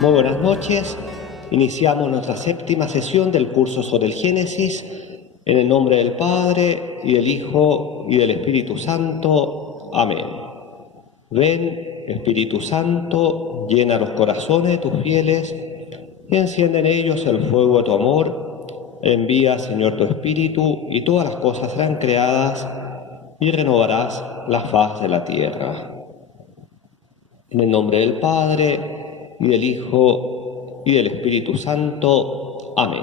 Muy buenas noches. Iniciamos nuestra séptima sesión del curso sobre el Génesis en el nombre del Padre y del Hijo y del Espíritu Santo. Amén. Ven, Espíritu Santo, llena los corazones de tus fieles y enciende en ellos el fuego de tu amor. Envía, Señor, tu Espíritu y todas las cosas serán creadas y renovarás la faz de la tierra. En el nombre del Padre, y del Hijo, y del Espíritu Santo. Amén.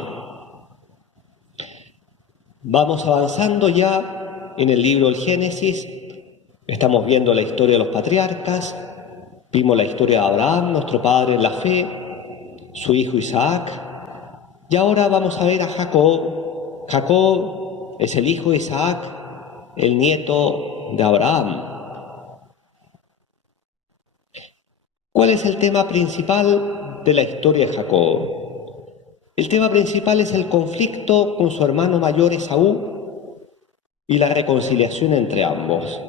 Vamos avanzando ya en el libro del Génesis. Estamos viendo la historia de los patriarcas. Vimos la historia de Abraham, nuestro padre en la fe, su hijo Isaac. Y ahora vamos a ver a Jacob. Jacob es el hijo de Isaac, el nieto de Abraham. ¿Cuál es el tema principal de la historia de Jacob? El tema principal es el conflicto con su hermano mayor Esaú y la reconciliación entre ambos.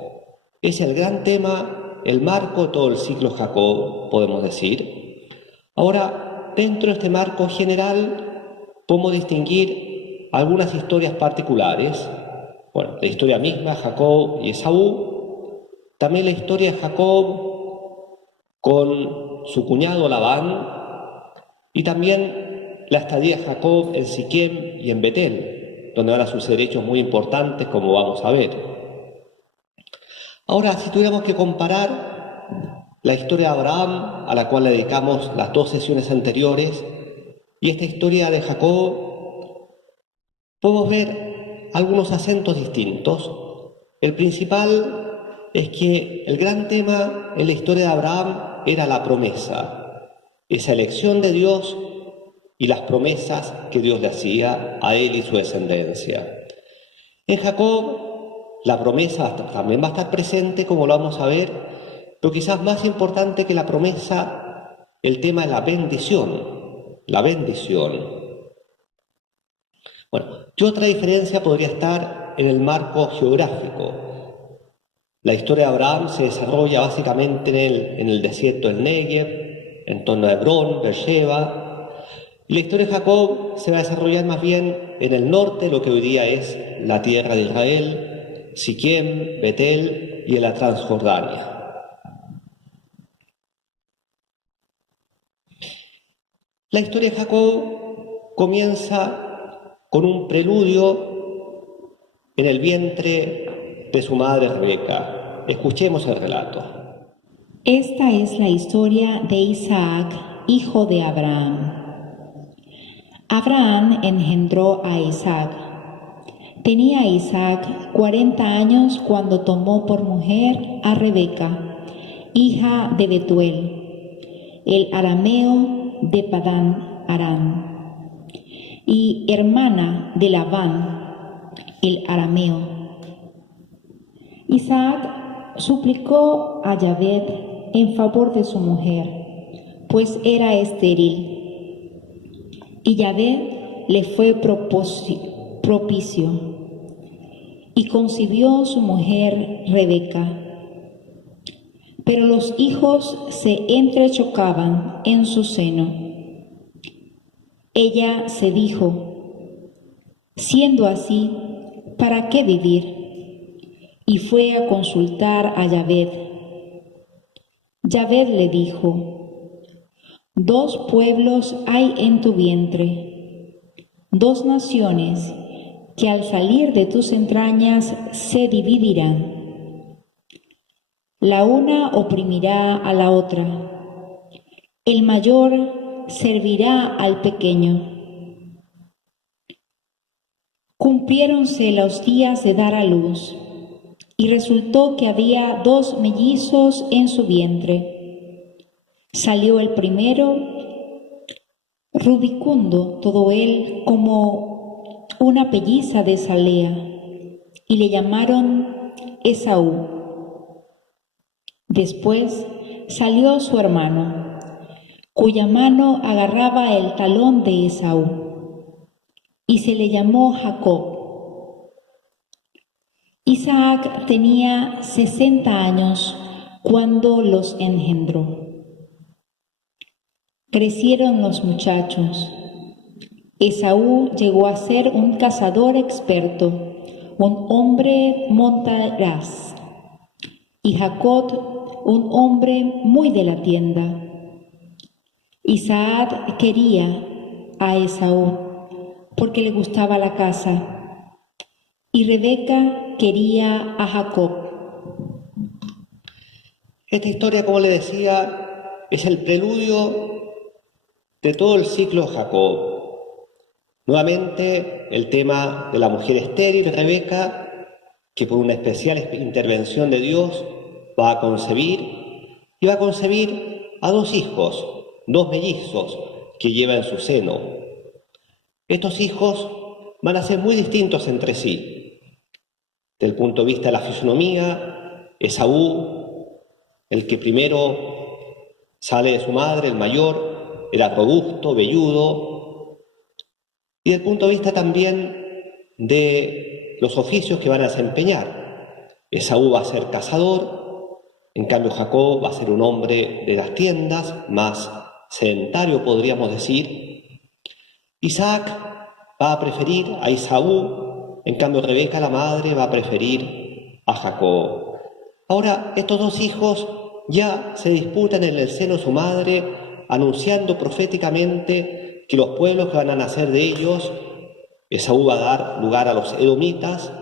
Es el gran tema, el marco de todo el ciclo Jacob, podemos decir. Ahora, dentro de este marco general, podemos distinguir algunas historias particulares. Bueno, la historia misma, Jacob y Esaú. También la historia de Jacob con su cuñado Labán, y también la estadía de Jacob en Siquem y en Betel, donde van a suceder hechos muy importantes, como vamos a ver. Ahora, si tuviéramos que comparar la historia de Abraham, a la cual le dedicamos las 2 sesiones anteriores, y esta historia de Jacob, podemos ver algunos acentos distintos. El principal es que el gran tema en la historia de Abraham era la promesa, esa elección de Dios y las promesas que Dios le hacía a él y su descendencia. En Jacob, la promesa también va a estar presente, como lo vamos a ver, pero quizás más importante que la promesa, el tema de la bendición, la bendición. Bueno, y otra diferencia podría estar en el marco geográfico. La historia de Abraham se desarrolla básicamente en el desierto del Negev, en torno a Hebrón, Beersheba. Y la historia de Jacob se va a desarrollar más bien en el norte, lo que hoy día es la tierra de Israel, Siquem, Betel y en la Transjordania. La historia de Jacob comienza con un preludio en el vientre de su madre Rebeca. Escuchemos el relato. Esta es la historia de Isaac, hijo de Abraham. Abraham engendró a Isaac. Tenía Isaac 40 años cuando tomó por mujer a Rebeca, hija de Betuel, el arameo de Padán Aram, y hermana de Labán, el arameo. Isaac suplicó a Yahvé en favor de su mujer, pues era estéril. Y Yahvé le fue propicio, y concibió su mujer Rebeca. Pero los hijos se entrechocaban en su seno. Ella se dijo: siendo así, ¿para qué vivir? Y fue a consultar a Yahvé. Yahvé le dijo: 2 pueblos hay en tu vientre, 2 naciones que al salir de tus entrañas se dividirán. La una oprimirá a la otra, el mayor servirá al pequeño. Cumpliéronse los días de dar a luz, y resultó que había 2 mellizos en su vientre. Salió el primero, rubicundo todo él como una pelliza de salea, y le llamaron Esaú. Después salió su hermano, cuya mano agarraba el talón de Esaú, y se le llamó Jacob. Isaac tenía 60 años cuando los engendró. Crecieron los muchachos. Esaú llegó a ser un cazador experto, un hombre montaraz, y Jacob un hombre muy de la tienda. Isaac quería a Esaú porque le gustaba la caza, y Rebeca quería a Jacob. Esta historia, como le decía, es el preludio de todo el ciclo de Jacob. Nuevamente el tema de la mujer estéril, Rebeca, que por una especial intervención de Dios va a concebir, y va a concebir a 2 hijos, 2 mellizos que lleva en su seno. Estos hijos van a ser muy distintos entre sí. Desde el punto de vista de la fisonomía, Esaú, el que primero sale de su madre, el mayor, era robusto, velludo, y desde el punto de vista también de los oficios que van a desempeñar. Esaú va a ser cazador, en cambio Jacob va a ser un hombre de las tiendas, más sedentario podríamos decir. Isaac va a preferir a Esaú, en cambio Rebeca, la madre, va a preferir a Jacob. Ahora, estos 2 hijos ya se disputan en el seno de su madre, anunciando proféticamente que los pueblos que van a nacer de ellos, Esaú va a dar lugar a los edomitas,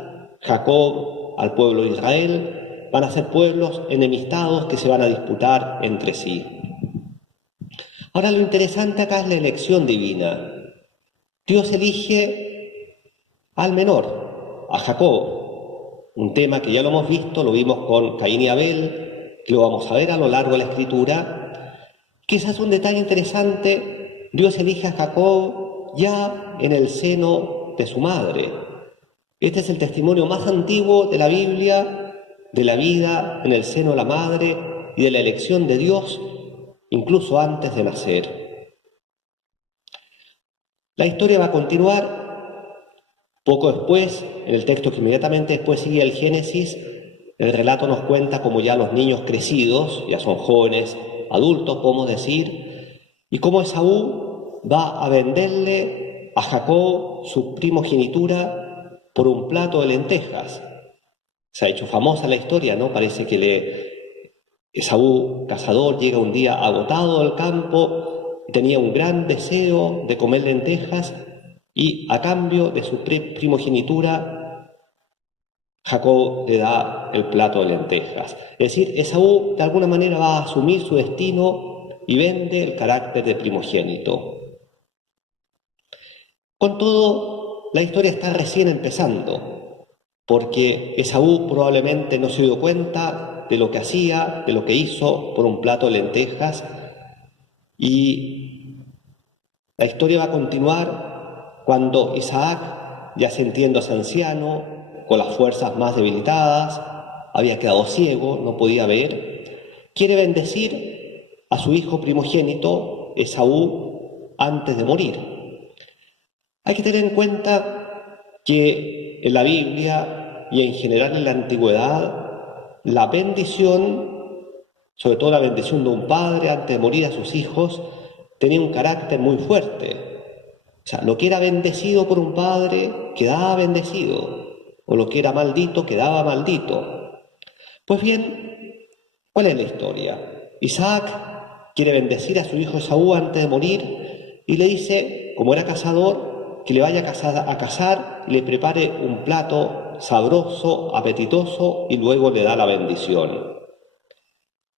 Jacob al pueblo de Israel, van a ser pueblos enemistados que se van a disputar entre sí. Ahora lo interesante acá es la elección divina. Dios elige al menor, a Jacob, un tema que ya lo hemos visto, lo vimos con Caín y Abel, que lo vamos a ver a lo largo de la Escritura. Quizás un detalle interesante: Dios elige a Jacob ya en el seno de su madre. Este es el testimonio más antiguo de la Biblia, de la vida en el seno de la madre y de la elección de Dios, incluso antes de nacer. La historia va a continuar. Poco después, en el texto que inmediatamente después sigue el Génesis, el relato nos cuenta cómo ya los niños crecidos, ya son jóvenes, adultos, podemos decir, y cómo Esaú va a venderle a Jacob su primogenitura por un plato de lentejas. Se ha hecho famosa la historia, ¿no? Parece que Esaú, cazador, llega un día agotado al campo y tenía un gran deseo de comer lentejas, y a cambio de su primogenitura, Jacob le da el plato de lentejas. Es decir, Esaú de alguna manera va a asumir su destino y vende el carácter de primogénito. Con todo, la historia está recién empezando, porque Esaú probablemente no se dio cuenta de lo que hacía, de lo que hizo por un plato de lentejas, y la historia va a continuar cuando Isaac, ya sintiéndose anciano, con las fuerzas más debilitadas, había quedado ciego, no podía ver, quiere bendecir a su hijo primogénito, Esaú, antes de morir. Hay que tener en cuenta que en la Biblia y en general en la antigüedad, la bendición, sobre todo la bendición de un padre antes de morir a sus hijos, tenía un carácter muy fuerte. O sea, lo que era bendecido por un padre quedaba bendecido, o lo que era maldito quedaba maldito. Pues bien, ¿cuál es la historia? Isaac quiere bendecir a su hijo Esaú antes de morir y le dice, como era cazador, que le vaya a cazar y le prepare un plato sabroso, apetitoso, y luego le da la bendición.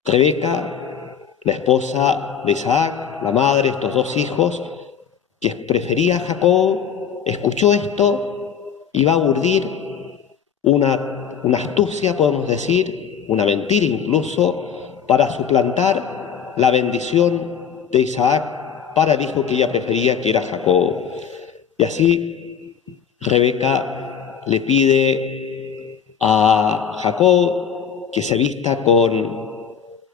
Rebeca, la esposa de Isaac, la madre de estos 2 hijos, que prefería a Jacob, escuchó esto y va a urdir una astucia, podemos decir, una mentira incluso, para suplantar la bendición de Isaac para el hijo que ella prefería, que era Jacob. Y así Rebeca le pide a Jacob que se vista con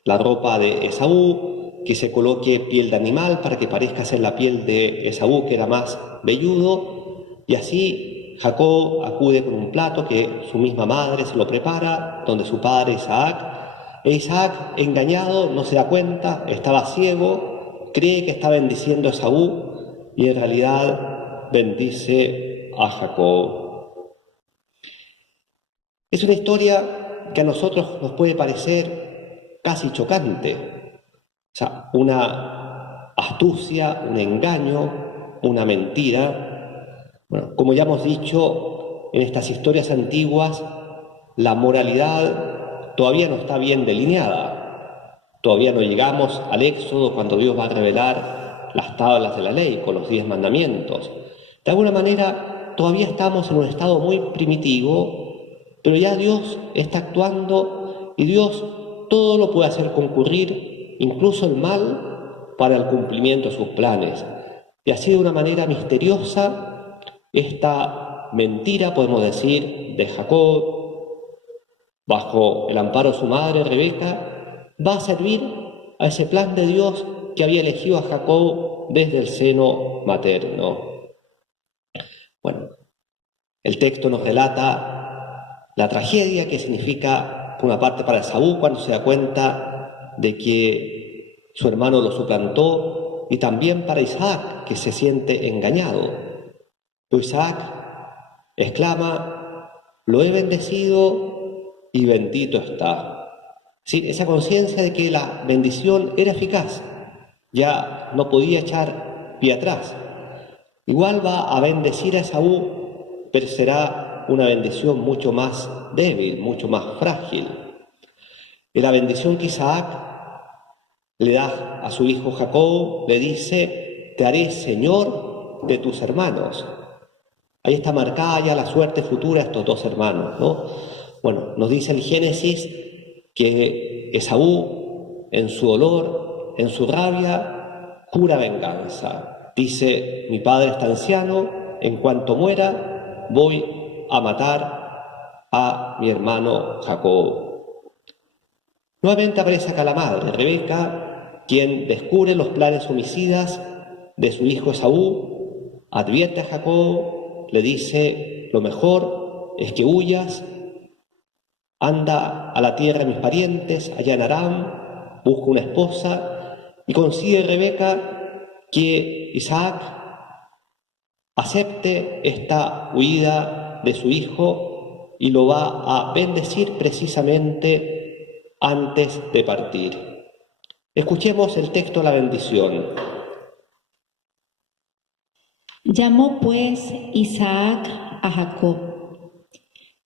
la ropa de Esaú, que se coloque piel de animal para que parezca ser la piel de Esaú, que era más velludo, y así Jacob acude con un plato que su misma madre se lo prepara, donde su padre Isaac, engañado, no se da cuenta, estaba ciego, cree que está bendiciendo a Esaú y en realidad bendice a Jacob. Es una historia que a nosotros nos puede parecer casi chocante. O sea, una astucia, un engaño, una mentira. Bueno, como ya hemos dicho, en estas historias antiguas, la moralidad todavía no está bien delineada. Todavía no llegamos al Éxodo cuando Dios va a revelar las tablas de la ley con los 10 mandamientos. De alguna manera, todavía estamos en un estado muy primitivo, pero ya Dios está actuando y Dios todo lo puede hacer concurrir, incluso el mal, para el cumplimiento de sus planes. Y así de una manera misteriosa, esta mentira, podemos decir, de Jacob, bajo el amparo de su madre Rebeca, va a servir a ese plan de Dios que había elegido a Jacob desde el seno materno. Bueno, el texto nos relata la tragedia que significa, por una parte, para Esaú cuando se da cuenta de que su hermano lo suplantó, y también para Isaac, que se siente engañado. Pero Isaac exclama: lo he bendecido y bendito está. Sí, esa conciencia de que la bendición era eficaz, ya no podía echar pie atrás. Igual va a bendecir a Esaú, pero será una bendición mucho más débil, mucho más frágil. Y la bendición que Isaac le da a su hijo Jacob, le dice: te haré señor de tus hermanos. Ahí está marcada ya la suerte futura de estos dos hermanos, ¿no? Bueno, nos dice el Génesis que Esaú, en su dolor, en su rabia, jura venganza. Dice: mi padre está anciano, en cuanto muera, voy a matar a mi hermano Jacob. Nuevamente aparece acá la madre, Rebeca, quien descubre los planes homicidas de su hijo Esaú, advierte a Jacob, le dice: lo mejor es que huyas, anda a la tierra de mis parientes, allá en Aram, busca una esposa, y consigue Rebeca que Isaac acepte esta huida de su hijo y lo va a bendecir precisamente antes de partir. Escuchemos el texto de la bendición. Llamó pues Isaac a Jacob,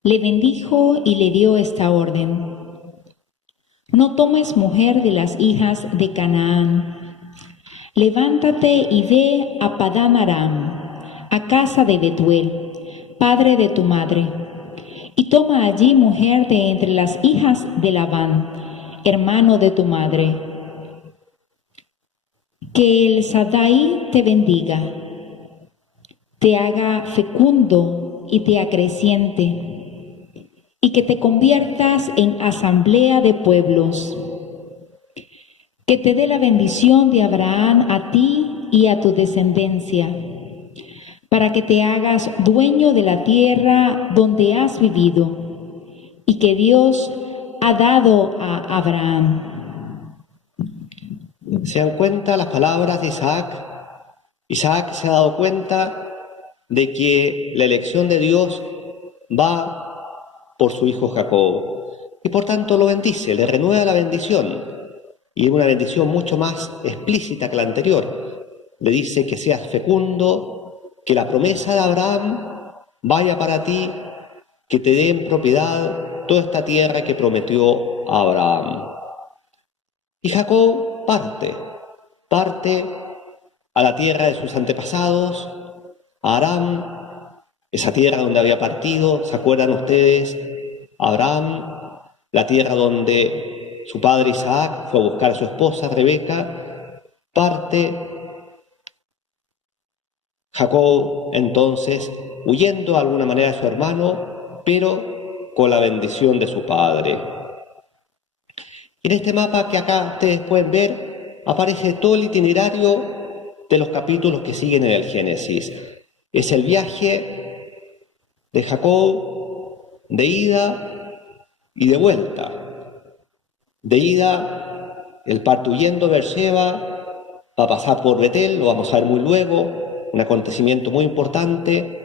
le bendijo y le dio esta orden: no tomes mujer de las hijas de Canaán. Levántate y ve a Padán Aram, a casa de Betuel, padre de tu madre, y toma allí mujer de entre las hijas de Labán, hermano de tu madre. Que el Sadai te bendiga, te haga fecundo y te acreciente, y que te conviertas en asamblea de pueblos. Que te dé la bendición de Abraham a ti y a tu descendencia, para que te hagas dueño de la tierra donde has vivido y que Dios ha dado a Abraham. ¿Se dan cuenta las palabras de Isaac? Isaac se ha dado cuenta de que la elección de Dios va por su hijo Jacob y por tanto lo bendice, le renueva la bendición. Y una bendición mucho más explícita que la anterior. Le dice que seas fecundo, que la promesa de Abraham vaya para ti, que te dé en propiedad toda esta tierra que prometió a Abraham. Y Jacob parte a la tierra de sus antepasados, a Aram, esa tierra donde había partido, ¿se acuerdan ustedes? Abraham, la tierra donde su padre Isaac fue a buscar a su esposa Rebeca. Parte Jacob entonces, huyendo de alguna manera de su hermano, pero con la bendición de su padre. En este mapa que acá ustedes pueden ver, aparece todo el itinerario de los capítulos que siguen en el Génesis. Es el viaje de Jacob de ida y de vuelta. De ida, el parto huyendo de Beerseba, va a pasar por Betel, lo vamos a ver muy luego, un acontecimiento muy importante.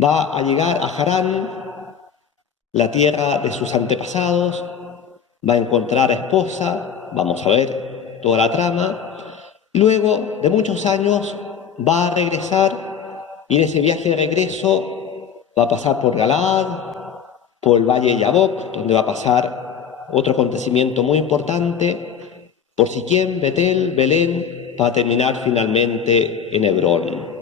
Va a llegar a Harán, la tierra de sus antepasados, va a encontrar a esposa, vamos a ver toda la trama. Luego de muchos años va a regresar y en ese viaje de regreso va a pasar por Galaad, por el valle de Yabok, donde va a pasar otro acontecimiento muy importante, por Siquem, Betel, Belén, para terminar finalmente en Hebrón.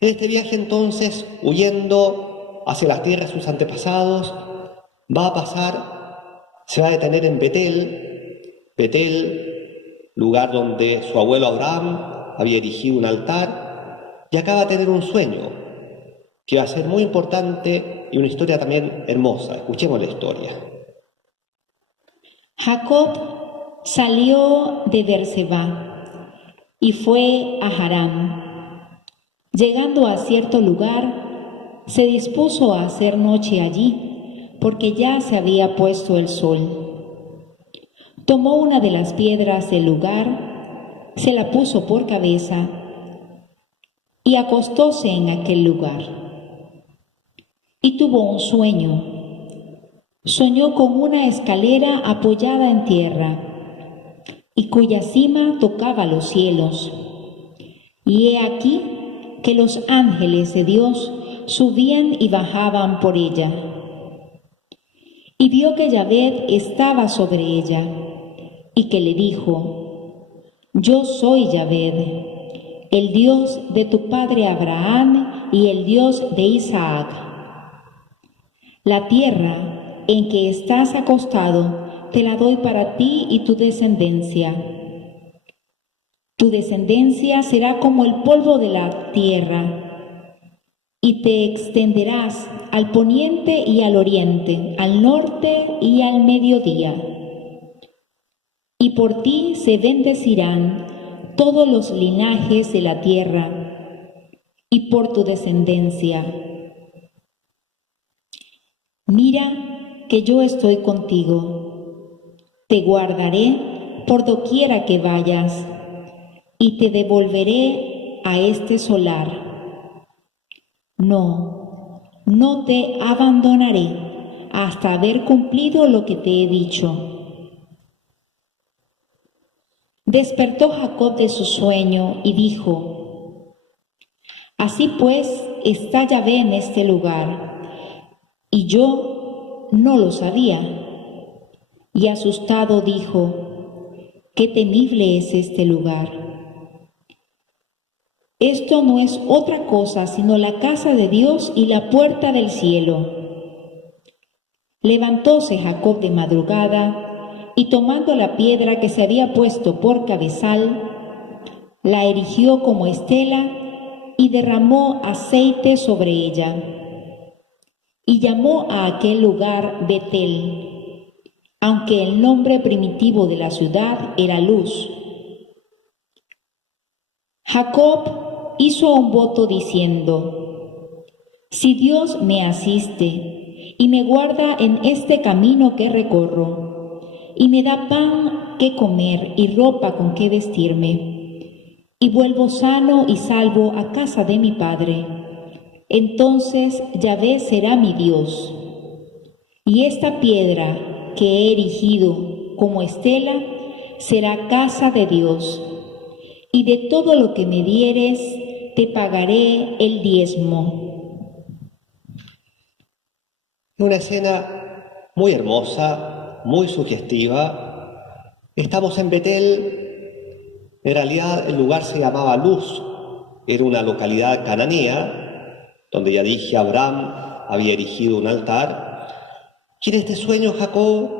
En este viaje entonces, huyendo hacia las tierras de sus antepasados, va a pasar, se va a detener en Betel, lugar donde su abuelo Abraham había erigido un altar, y acá va a tener un sueño, que va a ser muy importante y una historia también hermosa. Escuchemos la historia. Jacob salió de Berseba y fue a Harán. Llegando a cierto lugar, se dispuso a hacer noche allí, porque ya se había puesto el sol. Tomó una de las piedras del lugar, se la puso por cabeza y acostóse en aquel lugar. Y tuvo un sueño. Soñó con una escalera apoyada en tierra y cuya cima tocaba los cielos. Y he aquí que los ángeles de Dios subían y bajaban por ella. Y vio que Yahvé estaba sobre ella y que le dijo: Yo soy Yahvé, el Dios de tu padre Abraham y el Dios de Isaac. La tierra en que estás acostado te la doy para ti y tu descendencia. Tu descendencia será como el polvo de la tierra, y te extenderás al poniente y al oriente, al norte y al mediodía. Y por ti se bendecirán todos los linajes de la tierra, y por tu descendencia. Mira que yo estoy contigo, te guardaré por doquiera que vayas, y te devolveré a este solar. No te abandonaré hasta haber cumplido lo que te he dicho. Despertó Jacob de su sueño y dijo: Así pues está Yahvé en este lugar, y yo no lo sabía. Y asustado dijo: Qué temible es este lugar. Esto no es otra cosa sino la casa de Dios y la puerta del cielo. Levantóse Jacob de madrugada y tomando la piedra que se había puesto por cabezal, la erigió como estela y derramó aceite sobre ella. Y llamó a aquel lugar Betel, aunque el nombre primitivo de la ciudad era Luz. Jacob hizo un voto diciendo: Si Dios me asiste y me guarda en este camino que recorro, y me da pan que comer y ropa con que vestirme, y vuelvo sano y salvo a casa de mi padre, entonces Yahvé será mi Dios. Y esta piedra que he erigido como estela será casa de Dios, y de todo lo que me dieres te pagaré el diezmo. Una escena muy hermosa, muy sugestiva. Estamos en Betel. En realidad el lugar se llamaba Luz, era una localidad cananea, donde ya dije Abraham había erigido un altar. Y en este sueño Jacob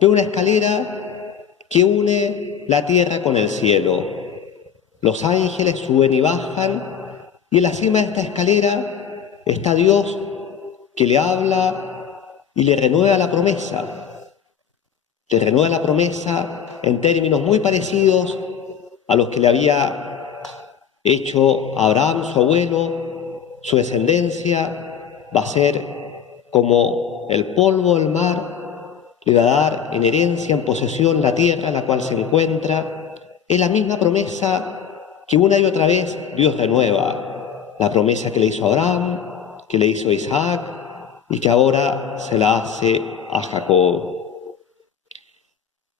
ve una escalera que une la tierra con el cielo. Los ángeles suben y bajan, y en la cima de esta escalera está Dios, que le habla y le renueva la promesa. Le renueva la promesa en términos muy parecidos a los que le había hecho Abraham, su abuelo. Su descendencia va a ser como el polvo del mar, le va a dar en herencia, en posesión, la tierra en la cual se encuentra. Es la misma promesa que una y otra vez Dios renueva. La promesa que le hizo a Abraham, que le hizo a Isaac y que ahora se la hace a Jacob.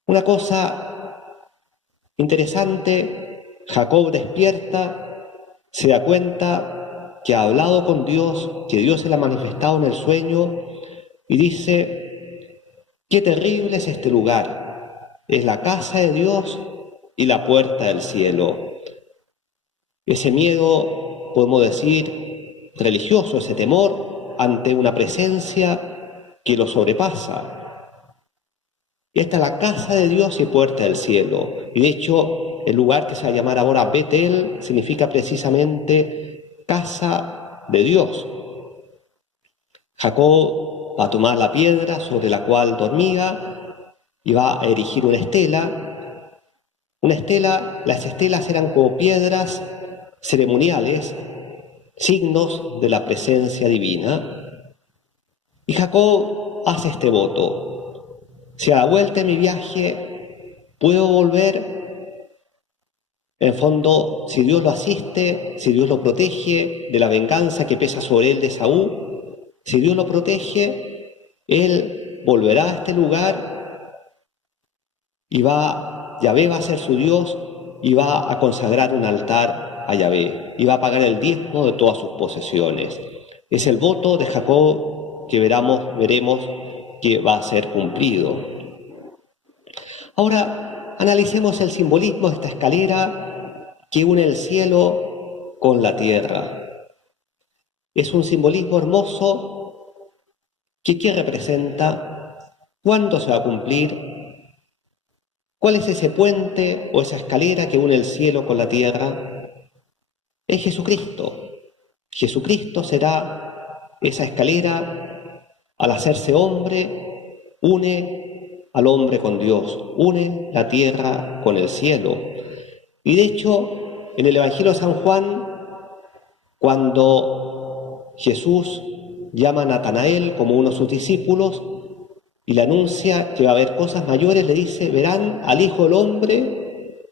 Una cosa interesante, Jacob despierta, se da cuenta que ha hablado con Dios, que Dios se le ha manifestado en el sueño y dice: qué terrible es este lugar, es la casa de Dios y la puerta del cielo. Ese miedo, podemos decir, religioso, ese temor ante una presencia que lo sobrepasa. Esta es la casa de Dios y puerta del cielo. Y de hecho, el lugar que se va a llamar ahora Betel significa precisamente casa de Dios. Jacob va a tomar la piedra sobre la cual dormía y va a erigir una estela. Una estela, las estelas eran como piedras ceremoniales, signos de la presencia divina. Y Jacob hace este voto: si a la vuelta de mi viaje puedo volver, en el fondo, si Dios lo asiste, si Dios lo protege de la venganza que pesa sobre él de Esaú, si Dios lo protege, él volverá a este lugar y Yahvé va a ser su Dios y va a consagrar un altar a Yahvé y va a pagar el diezmo de todas sus posesiones. Es el voto de Jacob que veremos que va a ser cumplido. Ahora analicemos el simbolismo de esta escalera que une el cielo con la tierra. Es un simbolismo hermoso que ¿qué representa? ¿Cuándo se va a cumplir? ¿Cuál es ese puente o esa escalera que une el cielo con la tierra? Es Jesucristo. Jesucristo será esa escalera. Al hacerse hombre, une al hombre con Dios, une la tierra con el cielo. Y de hecho, en el Evangelio de San Juan, cuando Jesús llama a Natanael como uno de sus discípulos y le anuncia que va a haber cosas mayores, le dice: verán al Hijo del Hombre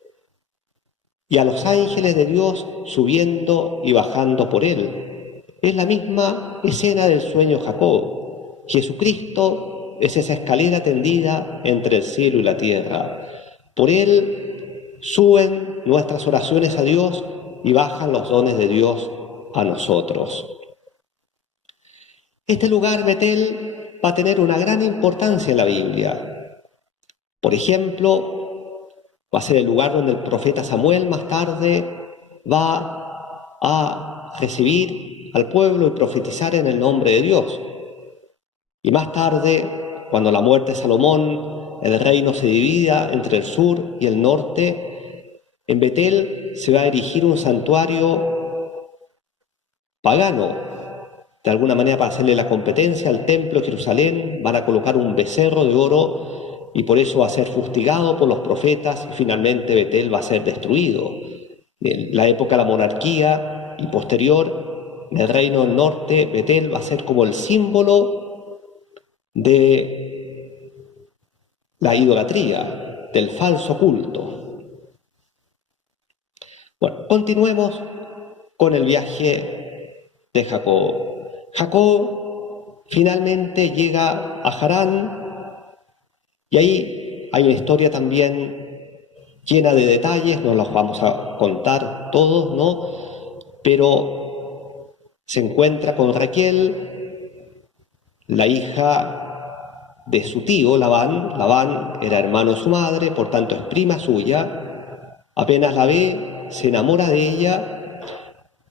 y a los ángeles de Dios subiendo y bajando por él. Es la misma escena del sueño de Jacob. Jesucristo es esa escalera tendida entre el cielo y la tierra. Por él suben nuestras oraciones a Dios y bajan los dones de Dios a nosotros. Este lugar, Betel, va a tener una gran importancia en la Biblia. Por ejemplo, va a ser el lugar donde el profeta Samuel más tarde va a recibir al pueblo y profetizar en el nombre de Dios. Y más tarde, cuando la muerte de Salomón, el reino se divida entre el sur y el norte, en Betel se va a erigir un santuario pagano. De alguna manera, para hacerle la competencia al templo de Jerusalén, van a colocar un becerro de oro y por eso va a ser fustigado por los profetas y finalmente Betel va a ser destruido. En la época de la monarquía y posterior del reino del norte, Betel va a ser como el símbolo de la idolatría, del falso culto. Bueno, continuemos con el viaje de Jacob. Jacob finalmente llega a Harán y ahí hay una historia también llena de detalles, no los vamos a contar todos, ¿no? Pero se encuentra con Raquel, la hija de su tío Labán. Labán era hermano de su madre, por tanto es prima suya. Apenas la ve, se enamora de ella,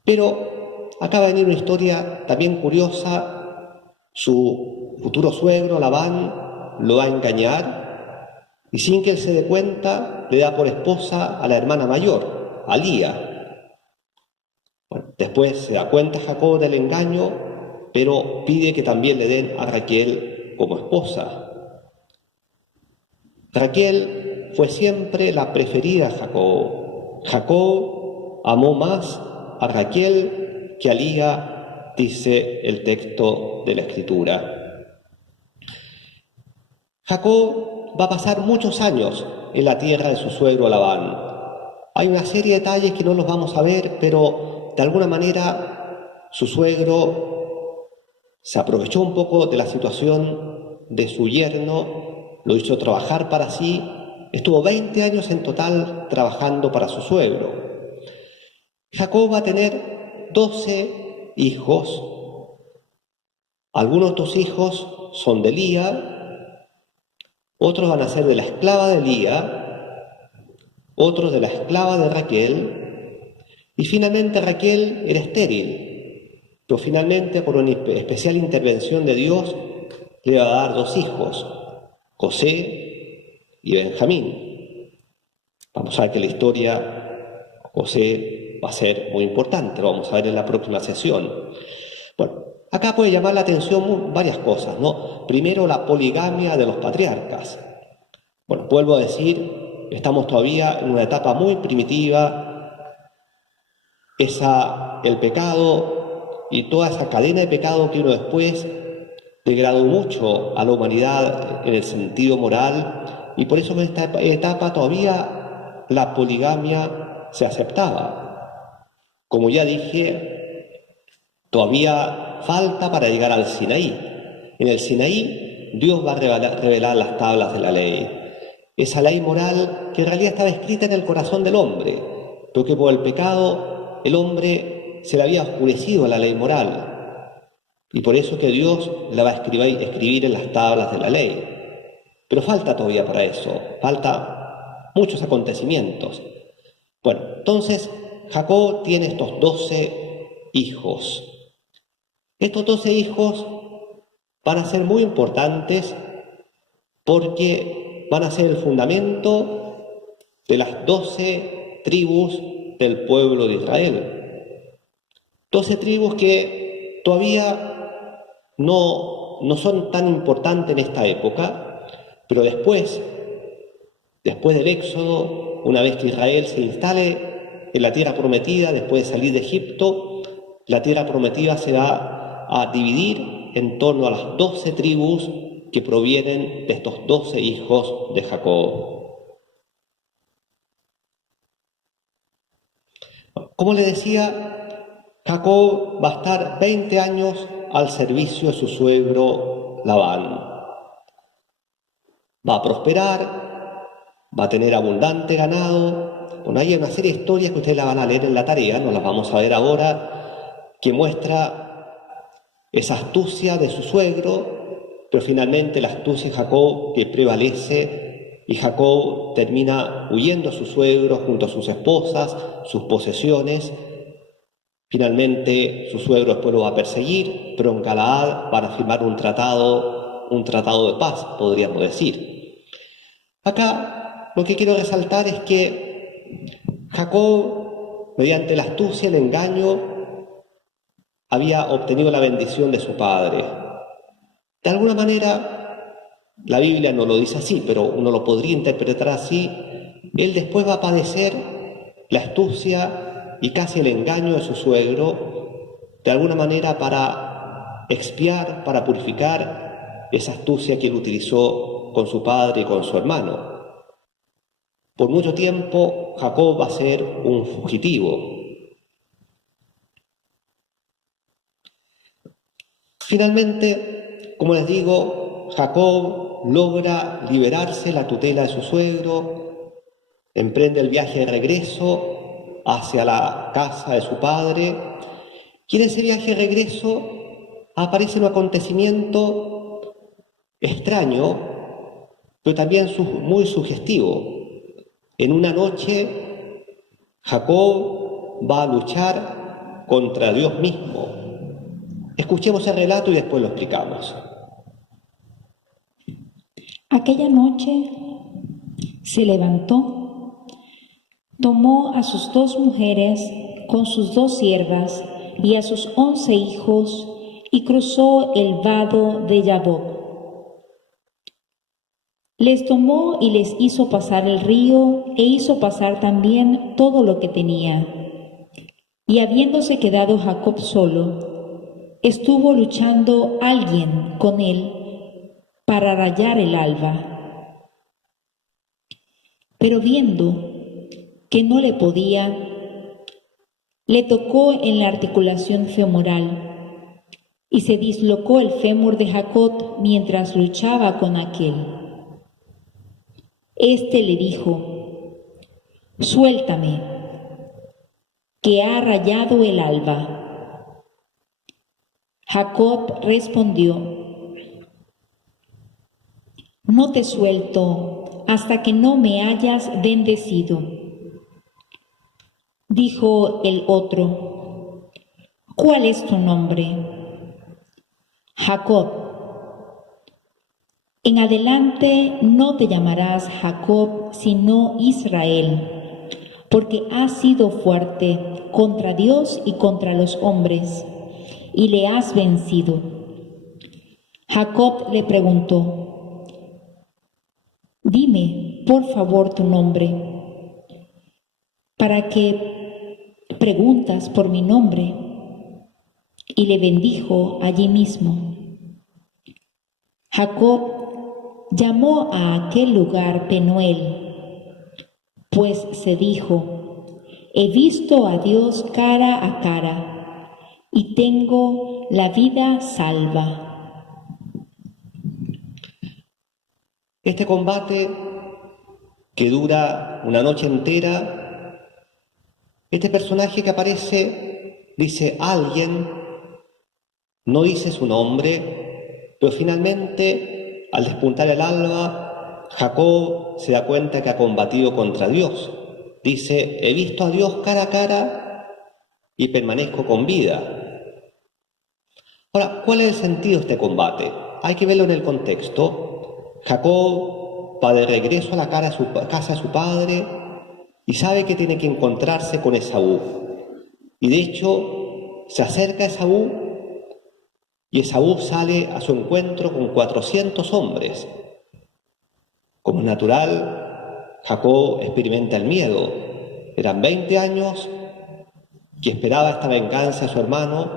pero acaba de venir una historia también curiosa. Su futuro suegro, Labán, lo va a engañar y sin que él se dé cuenta, le da por esposa a la hermana mayor, a Lía. Bueno, después se da cuenta Jacob del engaño, pero pide que también le den a Raquel como esposa. Raquel fue siempre la preferida de Jacob. Jacob amó más a Raquel que a Lía, dice el texto de la Escritura. Jacob va a pasar muchos años en la tierra de su suegro Labán. Hay una serie de detalles que no los vamos a ver, pero de alguna manera su suegro se aprovechó un poco de la situación de su yerno, lo hizo trabajar para sí, estuvo 20 años en total trabajando para su suegro. Jacob va a tener 12 hijos. Algunos de estos hijos son de Lía, otros van a ser de la esclava de Lía, otros de la esclava de Raquel, y finalmente Raquel era estéril, pero finalmente por una especial intervención de Dios le va a dar 2 hijos, José y Benjamín. Vamos a ver que la historia José va a ser muy importante, lo vamos a ver en la próxima sesión. Bueno, acá puede llamar la atención varias cosas, ¿no? Primero, la poligamia de los patriarcas. Bueno, vuelvo a decir, estamos todavía en una etapa muy primitiva. El pecado y toda esa cadena de pecado que vino después degradó mucho a la humanidad en el sentido moral, y por eso en esta etapa todavía la poligamia se aceptaba. Como ya dije, todavía falta para llegar al Sinaí. En el Sinaí, Dios va a revelar las tablas de la ley. Esa ley moral que en realidad estaba escrita en el corazón del hombre, pero que por el pecado el hombre se le había oscurecido a la ley moral. Y por eso que Dios la va a escribir en las tablas de la ley. Pero falta todavía para eso, falta muchos acontecimientos. Bueno, entonces Jacob tiene estos 12 hijos. Estos 12 hijos van a ser muy importantes porque van a ser el fundamento de las 12 tribus del pueblo de Israel. 12 tribus que todavía no son tan importantes en esta época, pero después del Éxodo, una vez que Israel se instale en la tierra prometida, después de salir de Egipto, la tierra prometida se va a dividir en torno a las 12 tribus que provienen de estos 12 hijos de Jacob. Como le decía, Jacob va a estar 20 años al servicio de su suegro Labán. Va a prosperar, va a tener abundante ganado. Bueno, hay una serie de historias que ustedes la van a leer en la tarea, no las vamos a ver ahora, que muestra esa astucia de su suegro, pero finalmente la astucia de Jacob que prevalece, y Jacob termina huyendo a su suegro junto a sus esposas, sus posesiones. Finalmente su suegro después lo va a perseguir, pero en Galaad van a firmar un tratado de paz, podríamos decir. Acá lo que quiero resaltar es que Jacob, mediante la astucia y el engaño, había obtenido la bendición de su padre. De alguna manera, la Biblia no lo dice así, pero uno lo podría interpretar así. Él después va a padecer la astucia y casi el engaño de su suegro, de alguna manera para expiar, para purificar esa astucia que él utilizó con su padre y con su hermano. Por mucho tiempo, Jacob va a ser un fugitivo. Finalmente, como les digo, Jacob logra liberarse la tutela de su suegro, emprende el viaje de regreso hacia la casa de su padre, y en ese viaje de regreso aparece un acontecimiento extraño, pero también muy sugestivo. En una noche, Jacob va a luchar contra Dios mismo. Escuchemos el relato y después lo explicamos. Aquella noche se levantó, tomó a sus 2 mujeres con sus 2 siervas y a sus 11 hijos y cruzó el vado de Jaboc. Les tomó y les hizo pasar el río e hizo pasar también todo lo que tenía. Y habiéndose quedado Jacob solo, estuvo luchando alguien con él, para rayar el alba. Pero viendo que no le podía, le tocó en la articulación femoral y se dislocó el fémur de Jacob mientras luchaba con aquel. Este le dijo: «Suéltame, que ha rayado el alba». Jacob respondió: «No te suelto hasta que no me hayas bendecido». Dijo el otro: «¿Cuál es tu nombre?» «Jacob». «En adelante no te llamarás Jacob, sino Israel, porque has sido fuerte contra Dios y contra los hombres, y le has vencido». Jacob le preguntó: «Dime, por favor, tu nombre. ¿Para qué preguntas por mi nombre?» Y le bendijo allí mismo. Jacob llamó a aquel lugar Penuel, pues se dijo: «He visto a Dios cara a cara, y tengo la vida salva». Este combate que dura una noche entera, este personaje que aparece dice alguien, no dice su nombre, pero finalmente, al despuntar el alba, Jacob se da cuenta que ha combatido contra Dios. Dice: «He visto a Dios cara a cara y permanezco con vida». Ahora, ¿cuál es el sentido de este combate? Hay que verlo en el contexto. Jacob va de regreso a la casa de su padre y sabe que tiene que encontrarse con Esaú. Y de hecho, se acerca a Esaú y Esaú sale a su encuentro con 400 hombres. Como es natural, Jacob experimenta el miedo. Eran 20 años que esperaba esta venganza a su hermano,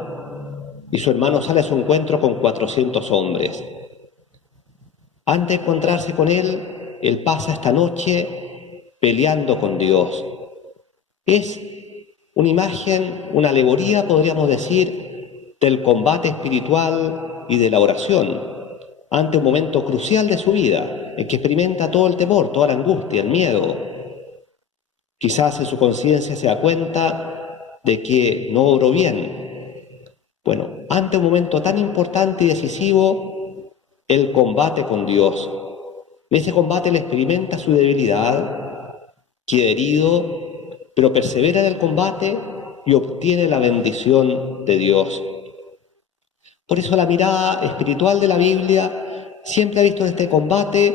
y su hermano sale a su encuentro con 400 hombres. Antes de encontrarse con él pasa esta noche peleando con Dios. Es una imagen, una alegoría, podríamos decir, del combate espiritual y de la oración ante un momento crucial de su vida, en que experimenta todo el temor, toda la angustia, el miedo. Quizás en su conciencia se da cuenta de que no obró bien. Bueno, ante un momento tan importante y decisivo, él combate con Dios. En ese combate él experimenta su debilidad, queda herido, pero persevera en el combate y obtiene la bendición de Dios. Por eso la mirada espiritual de la Biblia siempre ha visto en este combate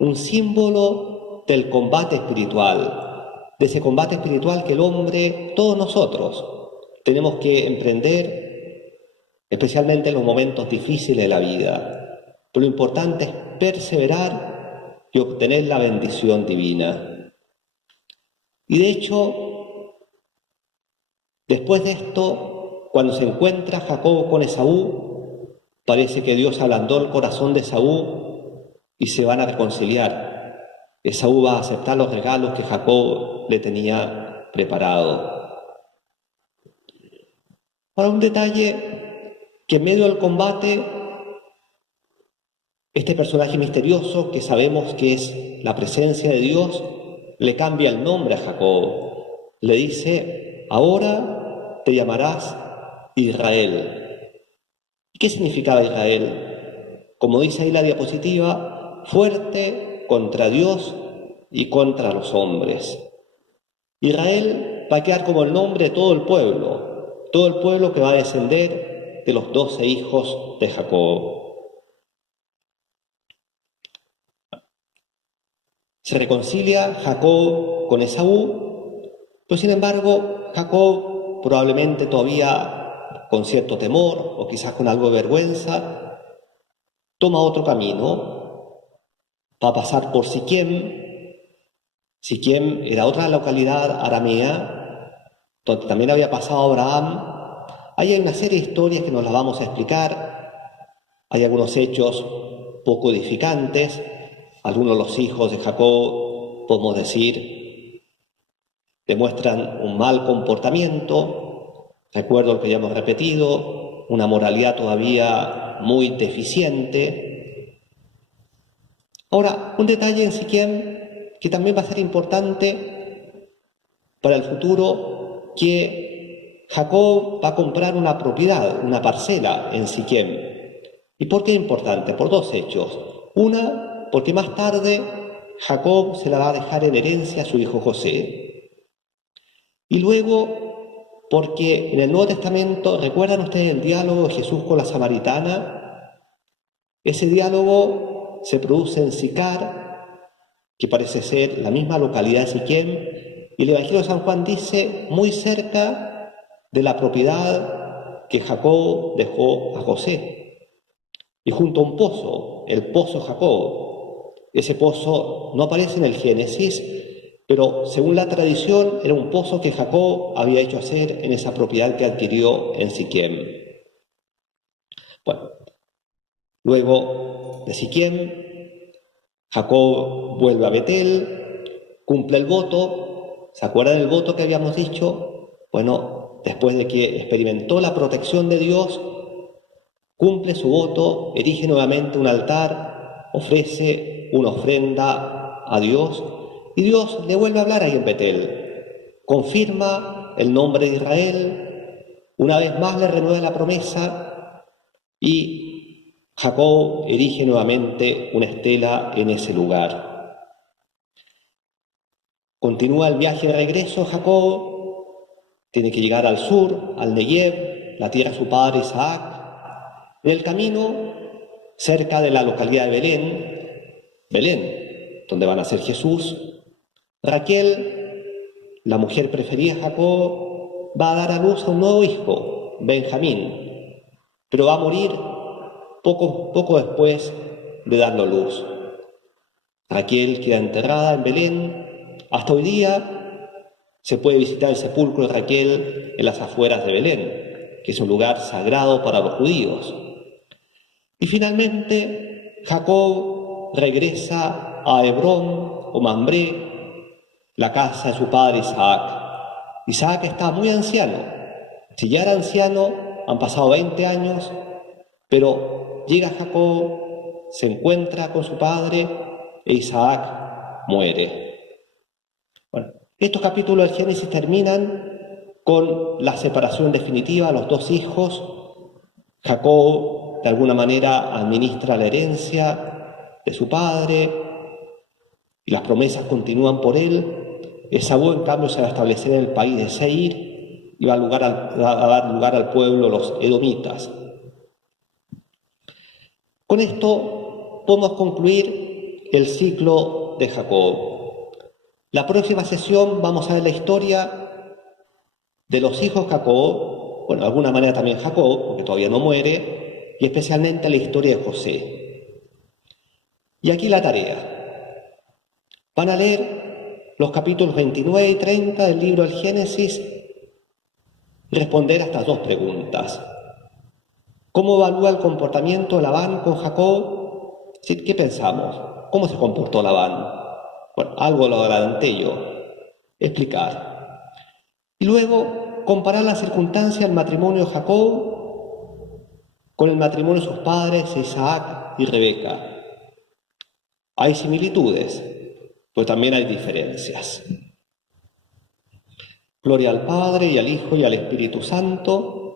un símbolo del combate espiritual, de ese combate espiritual que el hombre, todos nosotros, tenemos que emprender, especialmente en los momentos difíciles de la vida. Pero lo importante es perseverar y obtener la bendición divina. Y de hecho, después de esto, cuando se encuentra Jacob con Esaú, parece que Dios ablandó el corazón de Esaú y se van a reconciliar. Esaú va a aceptar los regalos que Jacob le tenía preparado. Ahora, un detalle, que en medio del combate, este personaje misterioso, que sabemos que es la presencia de Dios, le cambia el nombre a Jacob. Le dice: «Ahora te llamarás Israel». ¿Y qué significaba Israel? Como dice ahí la diapositiva, fuerte contra Dios y contra los hombres. Israel va a quedar como el nombre de todo el pueblo que va a descender de los 12 hijos de Jacob. Se reconcilia Jacob con Esaú, pero sin embargo Jacob, probablemente todavía con cierto temor o quizás con algo de vergüenza, toma otro camino. Va a pasar por Siquem. Siquem era otra localidad aramea donde también había pasado Abraham. Ahí hay una serie de historias que nos las vamos a explicar. Hay algunos hechos poco edificantes. Algunos de los hijos de Jacob, podemos decir, demuestran un mal comportamiento. Recuerdo lo que ya hemos repetido, una moralidad todavía muy deficiente. Ahora, un detalle en Siquem que también va a ser importante para el futuro, que Jacob va a comprar una propiedad, una parcela en Siquem. ¿Y por qué es importante? Por dos hechos. Una, porque más tarde Jacob se la va a dejar en herencia a su hijo José. Y luego, porque en el Nuevo Testamento, ¿recuerdan ustedes el diálogo de Jesús con la samaritana? Ese diálogo se produce en Sicar, que parece ser la misma localidad de Siquem, y el Evangelio de San Juan dice muy cerca de la propiedad que Jacob dejó a José. Y junto a un pozo, el pozo Jacob. Ese pozo no aparece en el Génesis, pero según la tradición era un pozo que Jacob había hecho hacer en esa propiedad que adquirió en Siquem. Bueno, luego de Siquem, Jacob vuelve a Betel, cumple el voto. ¿Se acuerdan del voto que habíamos dicho? Bueno, después de que experimentó la protección de Dios, cumple su voto, erige nuevamente un altar, ofrece una ofrenda a Dios, y Dios le vuelve a hablar ahí en Betel. Confirma el nombre de Israel, una vez más le renueva la promesa, y Jacob erige nuevamente una estela en ese lugar. Continúa el viaje de regreso Jacob, tiene que llegar al sur, al Negev, la tierra de su padre Isaac. En el camino, cerca de la localidad de Belén, donde va a nacer Jesús, Raquel, la mujer preferida de Jacob, va a dar a luz a un nuevo hijo, Benjamín, pero va a morir poco después de darlo a luz. Raquel queda enterrada en Belén. Hasta hoy día se puede visitar el sepulcro de Raquel en las afueras de Belén, que es un lugar sagrado para los judíos. Y finalmente Jacob regresa a Hebrón o Mambré, la casa de su padre Isaac. Isaac está muy anciano. Si ya era anciano, han pasado 20 años, pero llega Jacob, se encuentra con su padre e Isaac muere. Bueno, estos capítulos del Génesis terminan con la separación definitiva, los dos hijos. Jacob, de alguna manera, administra la herencia de su padre y las promesas continúan por él. Esaú, en cambio, se va a establecer en el país de Seir y va a dar lugar al pueblo, los edomitas. Con esto podemos concluir el ciclo de Jacob. La próxima sesión vamos a ver la historia de los hijos de Jacob, bueno, de alguna manera también Jacob, porque todavía no muere, y especialmente la historia de José. Y aquí la tarea. Van a leer los capítulos 29 y 30 del libro del Génesis y responder a estas dos preguntas. ¿Cómo evalúa el comportamiento de Labán con Jacob? ¿Qué pensamos? ¿Cómo se comportó Labán? Bueno, algo lo adelanté yo. Explicar. Y luego, comparar las circunstancias del matrimonio de Jacob con el matrimonio de sus padres, Isaac y Rebeca. Hay similitudes, pero también hay diferencias. Gloria al Padre, y al Hijo, y al Espíritu Santo,